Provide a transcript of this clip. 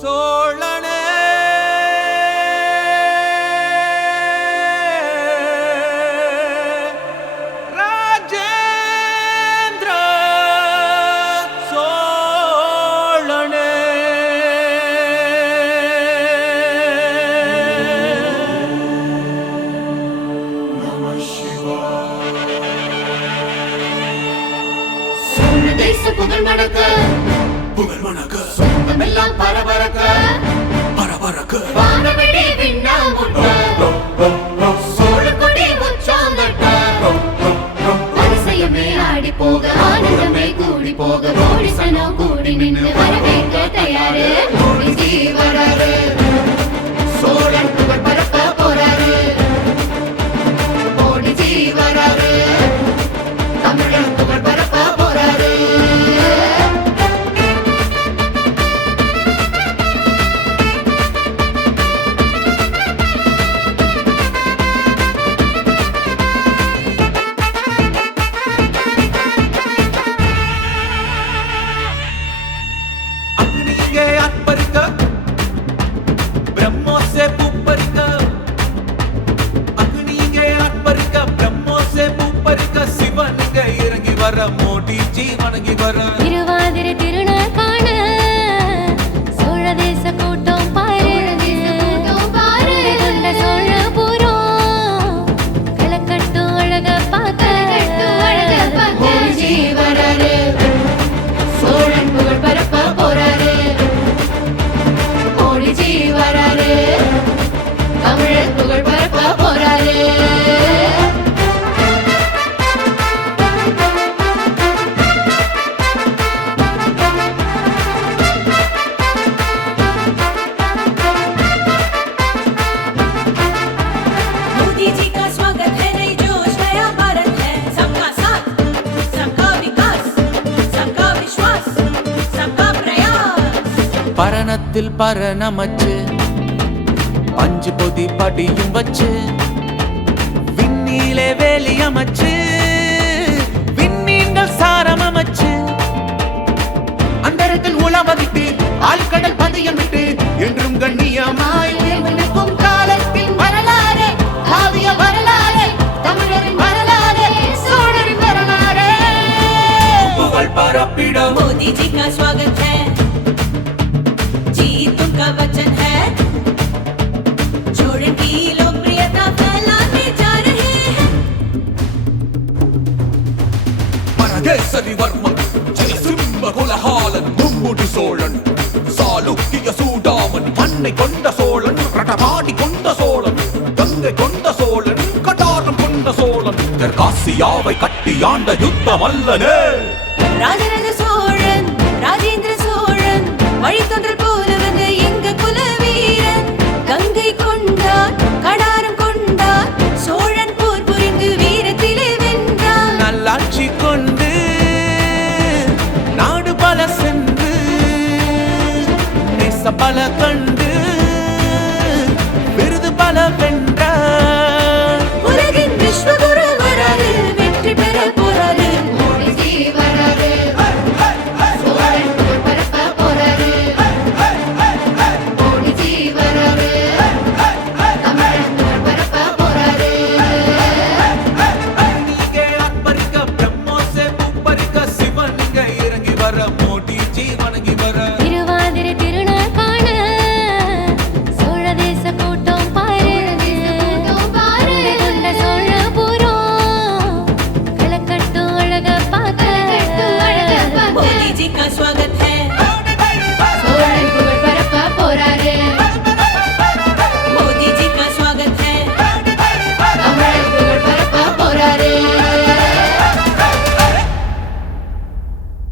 சோழனே. ராஜேந்திர சோழனே. நம சிவாய புகழ் மணக்க புகழ் மணக்க சொந்தமெல்லாம் பரபரக்க. பரபரக்க. வானவெடி விண்ணா முட்ட சோழக்குடி உச்சம் தட்ட. அதிசயமே ஆடி போக ஆனந்தமே கூடி போக கோடி சனம் கூடி நின்று வர மோடி வணங்கி வர. திருவாதிரை திருநாள் வானத்தில் பரணமச்சு அஞ்சு பொதி படியும் வச்சு விண்ணிலே வேலி அமைச்சு ஆழ்கடல் பதியம் விட்டு என்றும் கண்ணியமாய் நிற்கும் காலத்தின் வரலாறு ஆவிய வரலாறு மோதிஜி கா பரதேசரி வர்மன் ஜெயசிம்ம குலஹாலன் மும்முடி சோழன் சாளுக்கிய சூடாமன் மண்ணை கொண்ட சோழன் ரடபாடி கொண்ட சோழன் கங்கை கொண்ட சோழன் கடாரம் கொண்ட சோழன் தெற்காசியாவை கட்டி ஆண்ட யுத்தம் அல்லனே ராஜராஜ சோழன் ராஜேந்திர சோழன் வழித்தொன்றல் போல பல கண்